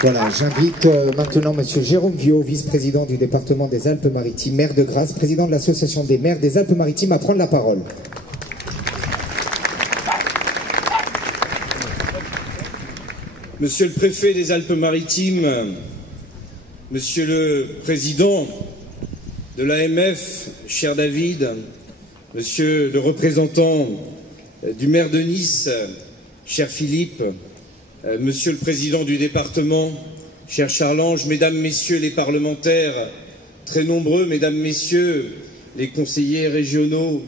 Voilà, j'invite maintenant Monsieur Jérôme Viau, vice-président du département des Alpes-Maritimes, maire de Grasse, président de l'association des maires des Alpes-Maritimes, à prendre la parole. Monsieur le préfet des Alpes-Maritimes, Monsieur le président de l'AMF, cher David, Monsieur le représentant du maire de Nice, cher Philippe, Monsieur le président du département, cher Charles-Ange, Mesdames, Messieurs les parlementaires, très nombreux, Mesdames, Messieurs les conseillers régionaux,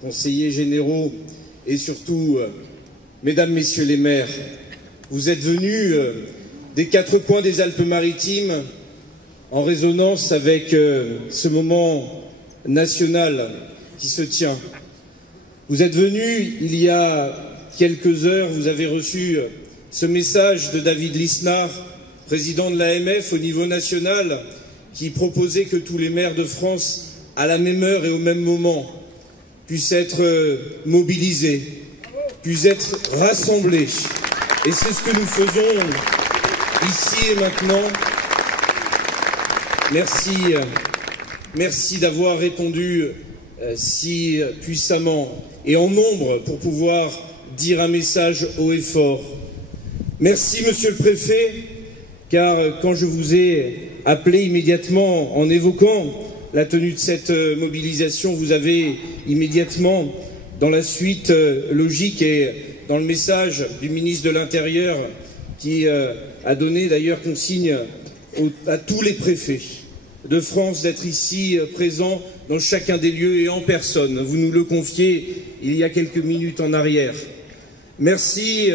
conseillers généraux et surtout, Mesdames, Messieurs les maires, vous êtes venus des quatre coins des Alpes-Maritimes en résonance avec ce moment national qui se tient. Vous êtes venus il y a quelques heures, vous avez reçu ce message de David Lisnard, président de l'AMF au niveau national, qui proposait que tous les maires de France, à la même heure et au même moment, puissent être mobilisés, puissent être rassemblés. Et c'est ce que nous faisons ici et maintenant. Merci d'avoir répondu si puissamment et en nombre pour pouvoir dire un message haut et fort. Merci, Monsieur le Préfet, car quand je vous ai appelé immédiatement en évoquant la tenue de cette mobilisation, vous avez immédiatement, dans la suite logique et dans le message du ministre de l'Intérieur, qui a donné d'ailleurs consigne à tous les préfets de France d'être ici présents dans chacun des lieux et en personne. Vous nous le confiez il y a quelques minutes en arrière. Merci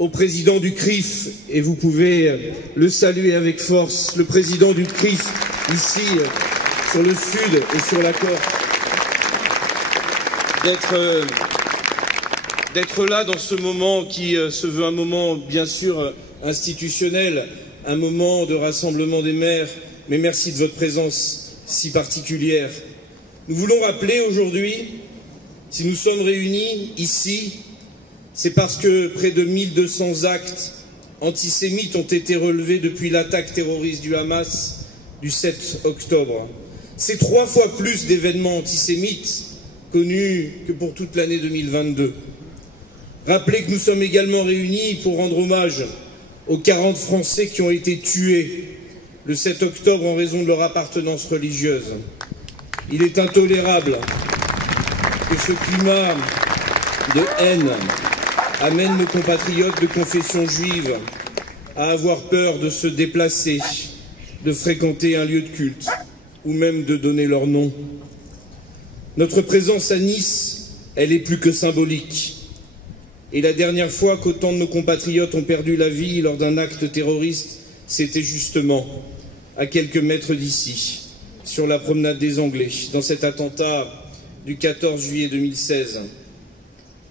au président du CRIF, et vous pouvez le saluer avec force, le président du CRIF, ici, sur le sud et sur la Corse, d'être là dans ce moment qui se veut un moment, bien sûr, institutionnel, un moment de rassemblement des maires, mais merci de votre présence si particulière. Nous voulons rappeler aujourd'hui, si nous sommes réunis ici, c'est parce que près de 1200 actes antisémites ont été relevés depuis l'attaque terroriste du Hamas du 7 octobre. C'est 3 fois plus d'événements antisémites connus que pour toute l'année 2022. Rappelez que nous sommes également réunis pour rendre hommage aux 40 Français qui ont été tués le 7 octobre en raison de leur appartenance religieuse. Il est intolérable que ce climat de haine amène nos compatriotes de confession juive à avoir peur de se déplacer, de fréquenter un lieu de culte ou même de donner leur nom. Notre présence à Nice, elle est plus que symbolique. Et la dernière fois qu'autant de nos compatriotes ont perdu la vie lors d'un acte terroriste, c'était justement à quelques mètres d'ici, sur la promenade des Anglais, dans cet attentat du 14 juillet 2016.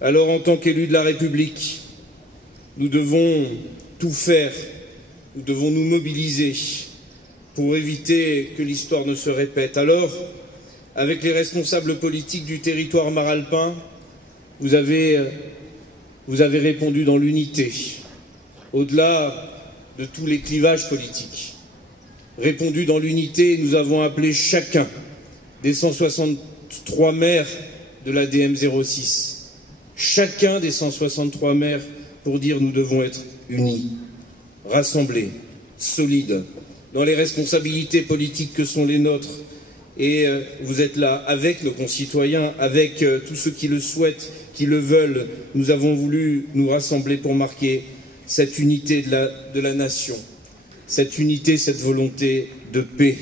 Alors, en tant qu'élus de la République, nous devons tout faire, nous devons nous mobiliser pour éviter que l'histoire ne se répète. Alors, avec les responsables politiques du territoire maralpin, vous avez répondu dans l'unité, au-delà de tous les clivages politiques. Répondu dans l'unité, nous avons appelé chacun des 163 maires de la DM 06. Chacun des 163 maires pour dire nous devons être unis, rassemblés, solides, dans les responsabilités politiques que sont les nôtres. Et vous êtes là avec nos concitoyens, avec tous ceux qui le souhaitent, qui le veulent. Nous avons voulu nous rassembler pour marquer cette unité de la nation, cette unité, cette volonté de paix,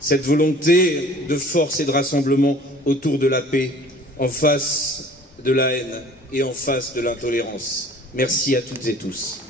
cette volonté de force et de rassemblement autour de la paix, en face de la haine et en face de l'intolérance. Merci à toutes et tous.